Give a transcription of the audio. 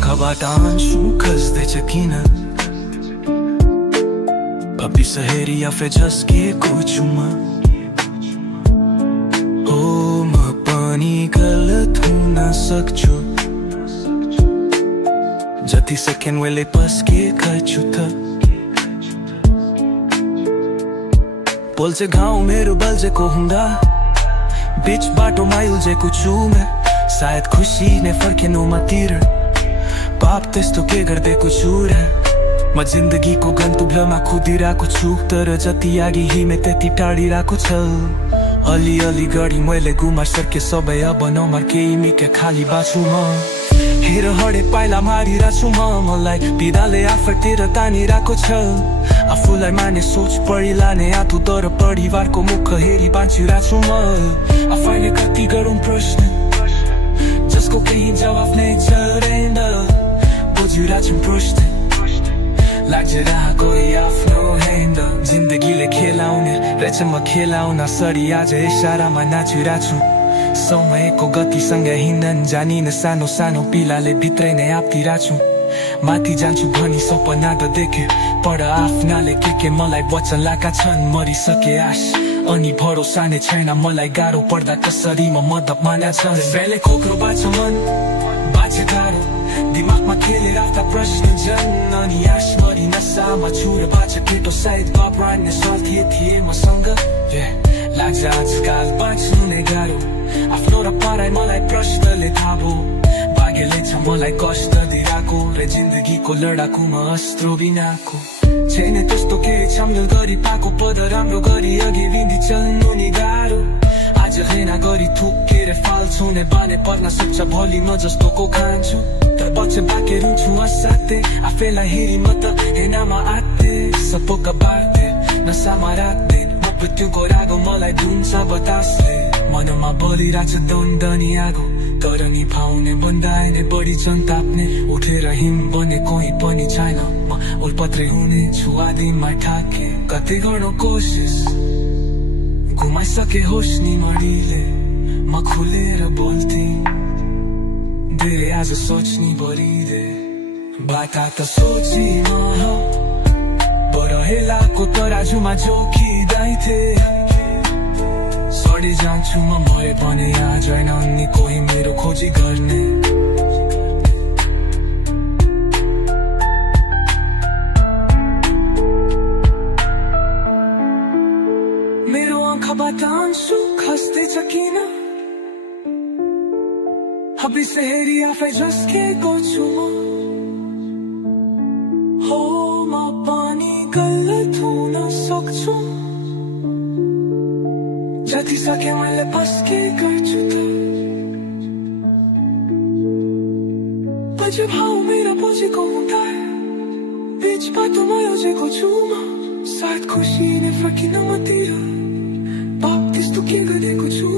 आँखाबाट आँसु खस्दैछ किन बिर्सहेरी आफै झस्किएको छु म हो म पनि गलत हुन सक्छु जति सेकेन्ड वेले पस्केका छु त पोल्छ घाउ मेरो बल्झेको हुँदा बीच बाटोमा उल्झेको छु म सायद खुसी नै फर्केनु मतिर पाप त्यस्तो के गर्देको छु र म जिन्दगीको गन्तव्यमा कुदिरहेको छु तर जति अघि हिमे त्यति टाढिरहेको छ अलिअलि गढी मैले गुमाइसके सबै अब नमर केही मिके खाली बाछु म हेर हडे पाइला मारिरहेको छु मलाई पिडाले आफैतिर तानिरहेको छ आफूलाई माने सोच पढिलाने आँतु तर परिवारको मुख हेरी बाँचिरहेको छु म आफैले कति गरौँ प्रश्न जसको केही जवाफ नै छैन बुझिरहेको छु प्रश्न लाग्छ कोही आफ्नो ह्यान्डल जिन्दगीले खेलाउने रहेछ म खेलाउन सरी आज इसारामा नाचिरहेको छु समयको गतिसँग हिँड्न जानिन सानो सानो पिलाले भित्रै नै आपतिरहेको छु माथि जान्छु भनी सपना त देखे पर आफ्नाले के मलाई वचन लाका छन् मरिसके आश अनि भरोसा नै छैन मलाई गाह्रो पर्दा कसरी म मद्दत मान्या छ बेले खोक्रो बाछ मन बाछे गाह्रो दिमागमा खेलेर आफ्ना प्रश्न जन् अनि आशमरी नसामा छुर बाछ केटो सायद बाब्रान्ने स्वार्थी थिए मसँग लाग्छ आजकाल बाँच्नु नै गाह्रो आफ्नो र पराई मलाई प्रश्नले थाहा भाग्यले छ मलाई कष्ट दिइरहेको र जिन्दगीको लडाकुमा अस्त्रो बिनाको छैन त्यस्तो के छामल गरी पाएको पद राम्रो गरी अघि बिन्दी चल्नु नि गाह्रो आज हेना गरी थुकेर फाल्छु नै बाने पर्न सक्छ भोलि म जस्तोको खान्छु तर पछि बाँके रुन्छु असाध्यै आफैलाई हेरी म त हेनामा आत्ते सपोका बार्थे नसामा राख्दै मृत्युको रागो मलाई धुन्छ बतासले मनमा बलिरहेछ दन्दनी आगो तर नि फाउने बन्दाएने बढी ताप्ने उठेर हिम बने कोही पनि छैन म उल्पत्रै हुने छु आदिमा ठाके कति गर्नु कोसिस घुमाइसके होस् नि मडीले म खुलेर बोल्थे धेरै आज सोच्ने बढिदे बाटा त सोची म बर हेलाको तराजुमा जोखिँदै थिए सडी जान्छु म मरे भने यहाँ छैन अनि कोही मेरो खोजी गर्ने मेरो आँखाबाट आँसु खस्दैछ किन हबिसे हेरी आफै झस्केको छु हो म पनि गलत हुन सक्छु जति सके मैले पस्केको छु त पछि भाउ मेरो बुझेको हुँदा बीच बाटोमा उल्झेको छु म सायद खुसी नै फर्किन मतिर पाप त्यस्तो के गरेको छु